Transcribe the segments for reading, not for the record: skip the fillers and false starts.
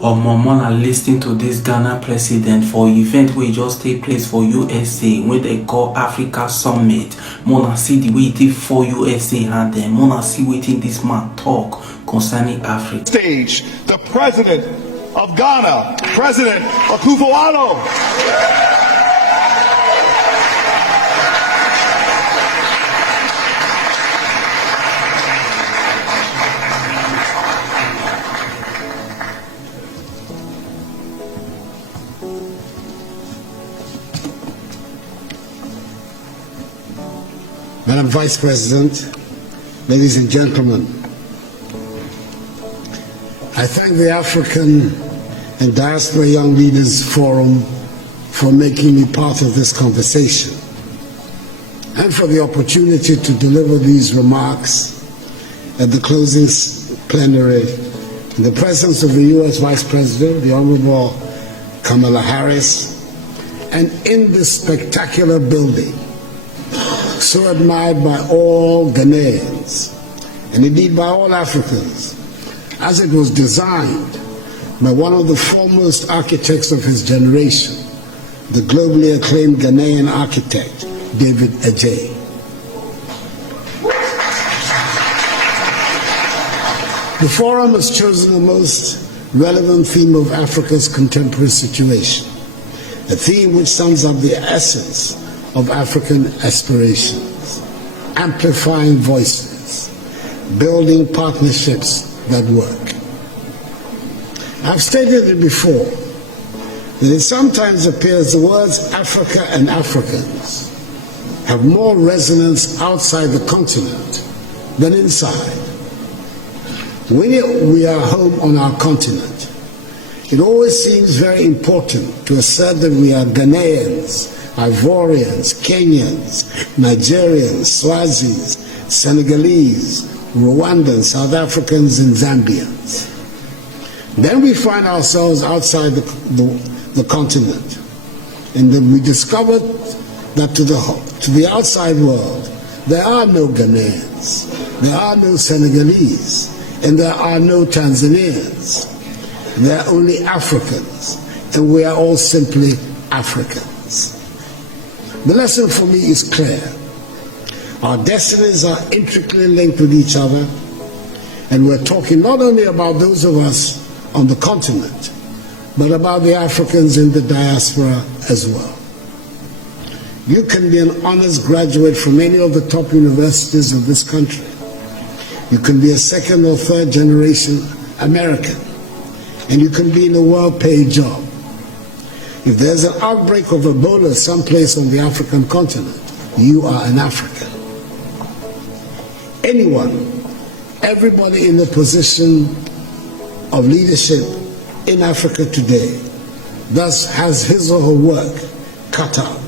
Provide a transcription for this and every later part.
Mona listening to this Ghana president for event where just take place for USA where they call Africa Summit. Mona see the way it is for USA and then Mona see waiting this man talk concerning Africa. Stage, the president of Ghana, President KWAKU. Madam Vice President, ladies and gentlemen, I thank the African and Diaspora Young Leaders Forum for making me part of this conversation and for the opportunity to deliver these remarks at the closing plenary in the presence of the U.S. Vice President, the Honorable Kamala Harris, and in this spectacular building, so admired by all Ghanaians, and indeed by all Africans, as it was designed by one of the foremost architects of his generation, the globally acclaimed Ghanaian architect, David Adjaye. The forum has chosen the most relevant theme of Africa's contemporary situation, a theme which sums up the essence of African aspirations, amplifying voices, building partnerships that work. I've stated it before, that it sometimes appears the words Africa and Africans have more resonance outside the continent than inside. When we are home on our continent, it always seems very important to assert that we are Ghanaians, Ivorians, Kenyans, Nigerians, Swazis, Senegalese, Rwandans, South Africans, and Zambians. Then we find ourselves outside the continent, and then we discovered that to the outside world, there are no Ghanaians, there are no Senegalese, and there are no Tanzanians. There are only Africans, and we are all simply Africans. The lesson for me is clear. Our destinies are intricately linked with each other, and we're talking not only about those of us on the continent, but about the Africans in the diaspora as well. You can be an honors graduate from any of the top universities of this country. You can be a second or third generation American, and you can be in a well-paid job. If there's an outbreak of Ebola someplace on the African continent, you are an African. Anyone, everybody in a position of leadership in Africa today, thus has his or her work cut out.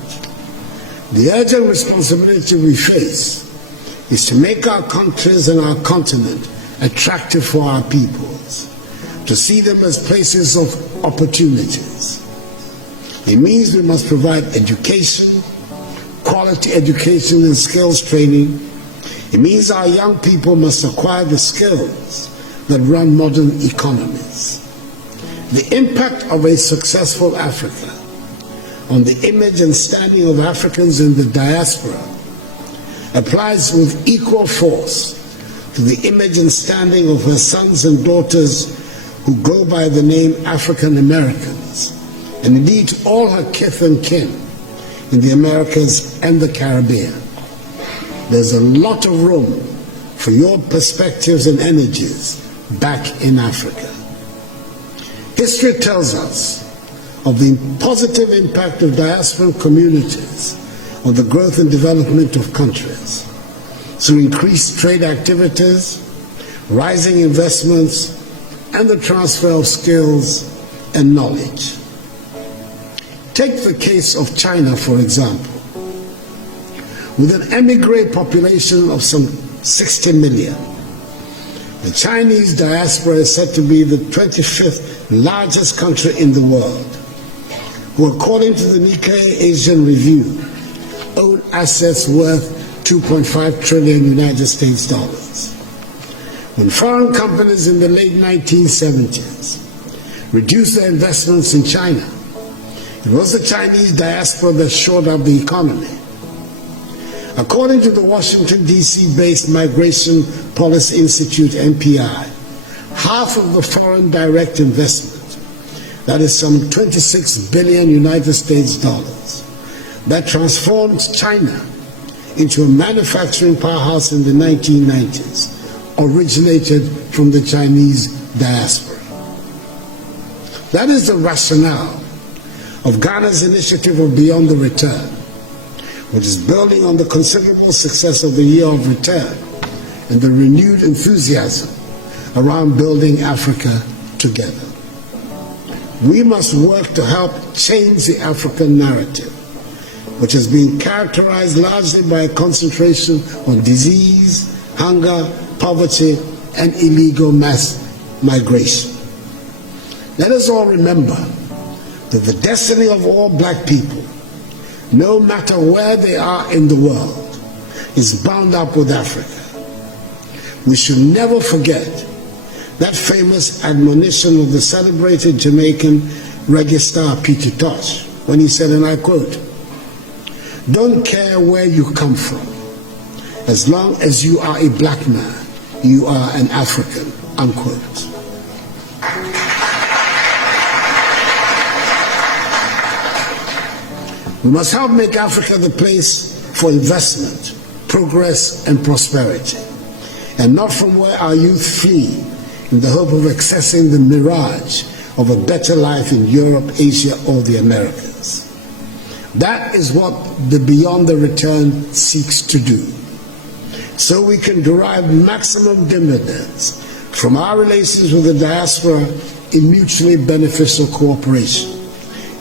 The urgent responsibility we face is to make our countries and our continent attractive for our peoples, to see them as places of opportunities. It means we must provide education, quality education and skills training. It means our young people must acquire the skills that run modern economies. The impact of a successful Africa on the image and standing of Africans in the diaspora applies with equal force to the image and standing of her sons and daughters who go by the name African Americans, and indeed to all her kith and kin in the Americas and the Caribbean. There's a lot of room for your perspectives and energies back in Africa. History tells us of the positive impact of diasporic communities on the growth and development of countries through increased trade activities, rising investments, and the transfer of skills and knowledge. Take the case of China, for example. With an emigre population of some 60 million, the Chinese diaspora is said to be the 25th largest country in the world, who, according to the Nikkei Asian Review, own assets worth 2.5 trillion United States dollars. When foreign companies in the late 1970s reduced their investments in China. It was the Chinese diaspora that shored up the economy. According to the Washington, D.C.-based Migration Policy Institute, MPI, half of the foreign direct investment, that is some 26 billion United States dollars, that transformed China into a manufacturing powerhouse in the 1990s, originated from the Chinese diaspora. That is the rationale of Ghana's initiative of Beyond the Return, which is building on the considerable success of the Year of Return and the renewed enthusiasm around building Africa together. We must work to help change the African narrative, which has been characterized largely by a concentration on disease, hunger, poverty, and illegal mass migration. Let us all remember that the destiny of all black people, no matter where they are in the world, is bound up with Africa. We should never forget that famous admonition of the celebrated Jamaican reggae star Peter Tosh, when he said, and I quote, "Don't care where you come from, as long as you are a black man, you are an African," unquote. We must help make Africa the place for investment, progress, and prosperity, and not from where our youth flee in the hope of accessing the mirage of a better life in Europe, Asia, or the Americas. That is what the Beyond the Return seeks to do, so we can derive maximum dividends from our relations with the diaspora in mutually beneficial cooperation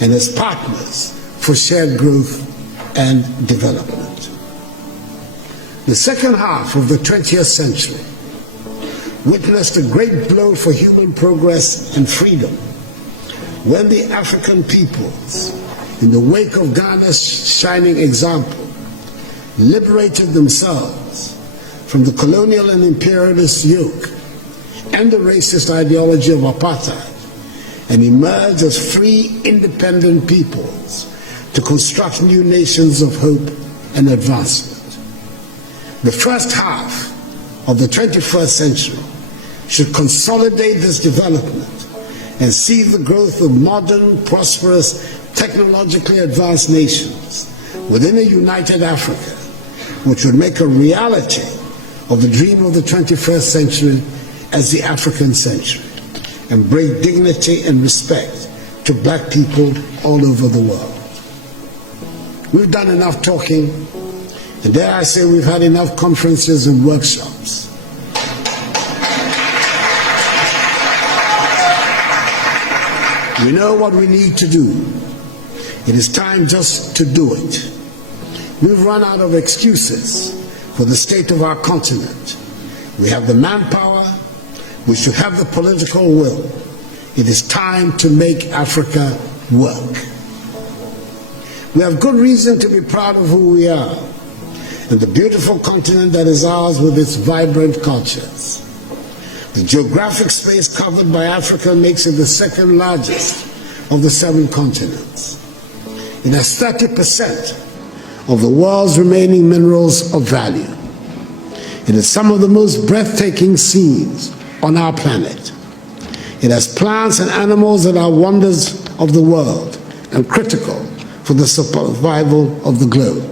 and as partners for shared growth and development. The second half of the 20th century witnessed a great blow for human progress and freedom when the African peoples, in the wake of Ghana's shining example, liberated themselves from the colonial and imperialist yoke and the racist ideology of apartheid and emerged as free, independent peoples to construct new nations of hope and advancement. The first half of the 21st century should consolidate this development and see the growth of modern, prosperous, technologically advanced nations within a united Africa, which would make a reality of the dream of the 21st century as the African century and bring dignity and respect to black people all over the world. We've done enough talking, and dare I say we've had enough conferences and workshops. We know what we need to do. It is time just to do it. We've run out of excuses for the state of our continent. We have the manpower, we should have the political will. It is time to make Africa work. We have good reason to be proud of who we are and the beautiful continent that is ours with its vibrant cultures. The geographic space covered by Africa makes it the second largest of the 7 continents. It has 30% of the world's remaining minerals of value. It has some of the most breathtaking scenes on our planet. It has plants and animals that are wonders of the world and critical for the survival of the globe.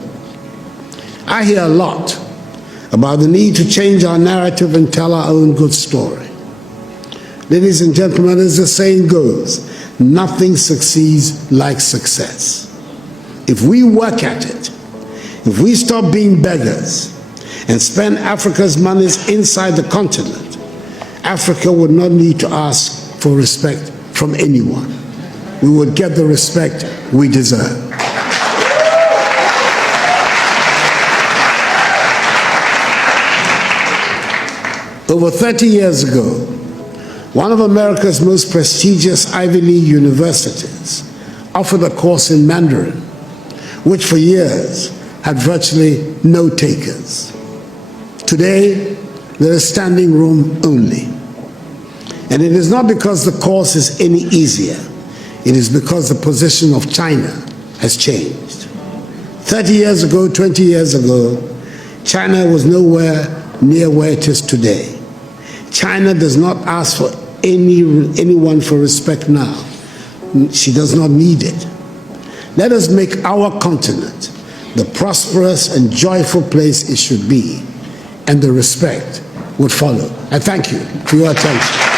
I hear a lot about the need to change our narrative and tell our own good story. Ladies and gentlemen, as the saying goes, nothing succeeds like success. If we work at it, if we stop being beggars and spend Africa's monies inside the continent, Africa would not need to ask for respect from anyone. We would get the respect we deserve. Over 30 years ago, one of America's most prestigious Ivy League universities offered a course in Mandarin, which for years had virtually no takers. Today, there is standing room only. And it is not because the course is any easier. It is because the position of China has changed. 30 years ago, 20 years ago, China was nowhere near where it is today. China does not ask for anyone for respect now. She does not need it. Let us make our continent the prosperous and joyful place it should be, and the respect would follow. I thank you for your attention.